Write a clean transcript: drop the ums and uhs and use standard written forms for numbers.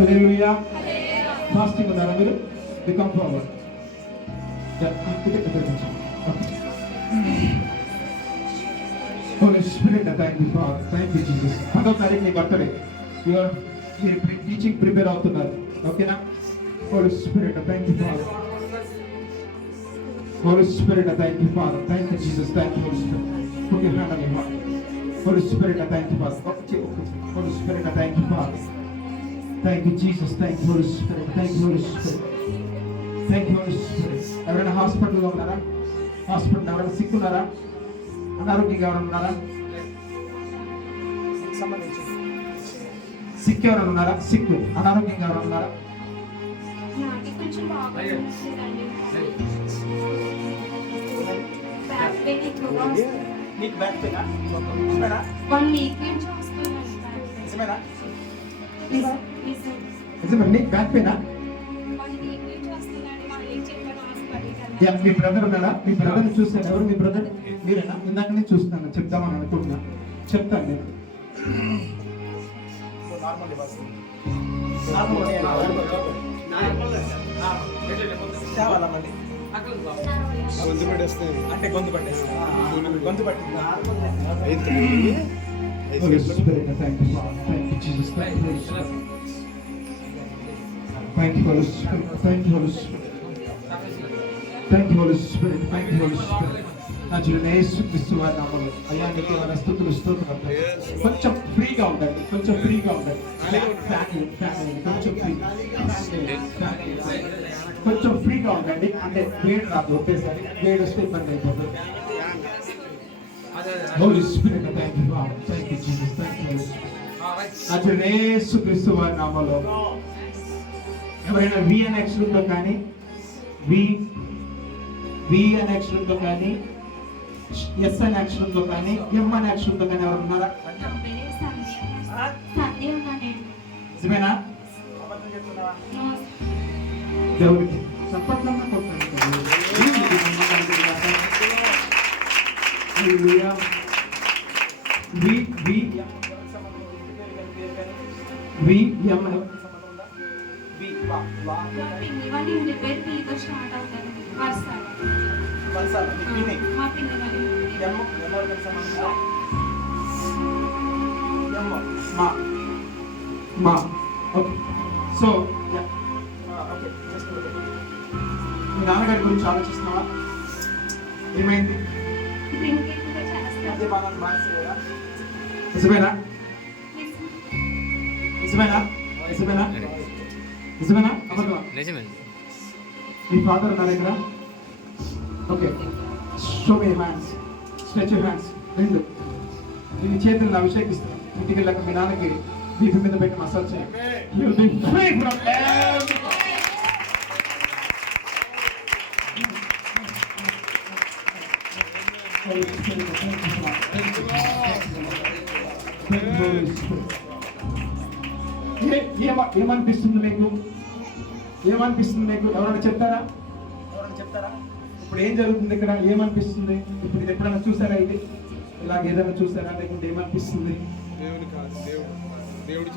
హల్లెలూయా. Fasting ఉన్నారా మీరు? Become forward. Holy Spirit, thank you Father. Thank you Jesus. 10వ తారీఖు నీ బర్త్డే. మీరు టీచింగ్ ప్రిపేర్ అవుతున్నారు. ఓకేనా? Holy Spirit, thank you Father. Holy Spirit, thank you Father. Thank you Jesus. Thank you Holy Spirit. Put your hand on your heart. Holy Spirit, thank you Father. Holy Spirit, thank you Father. Thank you Jesus. Thank you Holy Spirit. Thank you Holy Spirit. Thank you Holy Spirit. ఎవరైనా హాస్పిటల్లో ఉన్నారా? Hospital ఎవరైనా sick ఉన్నారా? అనారోగ్యంగా ఎవరైనా ఉన్నారా? Sick ఎవరైనా ఉన్నారా? సిక్ అనారోగ్యంగా ఎవరైనా ఉన్నారా? నీకు బ్యాక్ పెయినా? నీకు బ్యాక్ పెయినా? మీ బ్రదర్ ఉన్నాడా? మీ బ్రదర్ చూస్తాను. ఎవరు మీ బ్రదర్? మీరేనా? ఇందాక నేను చూస్తున్నాను, చెప్తామని అనుకుంటున్నా. చెప్తాను నేను. అంటే గొంతు పట్టేస్తుంది. గొంతు పట్టింది. Thank you Holy Spirit. Thank you Holy Spirit. నజరేయుడైన యేసుక్రీస్తు వారి నామములో అయ్యా నీకే వందనాలు స్తుతులు స్తోత్రాలు. కొంచెం ఫ్రీగా ఉండండి. కొంచెం ఫ్రీగా ఉండండి. కొంచెం ఫ్రీగా ఉండండి. అంటే వేడి రాదు ఒకేసారి. వేడి వస్తే ఇబ్బంది అయిపోతుంది. Holy Spirit, thank you Father. Thank you Jesus. Thank you Holy Spirit. నజరేయుడైన యేసుక్రీస్తు వారి నామములో ఎవరైనా వి అనే అక్షరంతో కానీ వి అనే అక్షరంతో కానీ ఎస్ అనే అక్షరంతో కానీ ఎం అనే అక్షరంతో కానీ ఎవరు ఉన్నారా? నిజమేనా? దేవుడికి చప్పట్లన్నా కొట్టండి. సో మీ నాన్నగారి గురించి ఆలోచిస్తున్నావా? ఏమైంది? నిజమేనా? నిజమేనా? నిజమేనా? నిజమేనా? మీ ఫాదర్ ఉన్నారు ఇక్కడ? Okay, show me hands. Stretch your hands. రెండు మీ చేతులను అభిషేకిస్తాను. ఇంటికి వెళ్ళాక మీ నాన్నకి వీపు మీద పెట్టి మసాజ్ చేయండి. You will be free from everything. ఏమనిపిస్తుంది మీకు? ఏమనిపిస్తుంది మీకు? ఎవరైనా చెప్తారా? ఇప్పుడు ఏం జరుగుతుంది ఇక్కడ? ఏమనిపిస్తుంది? ఇప్పుడు ఇది ఎప్పుడైనా చూసారా? ఇది ఇలాగ ఏదైనా చూసారా? లేకుంటే ఏమనిపిస్తుంది? దేవుడు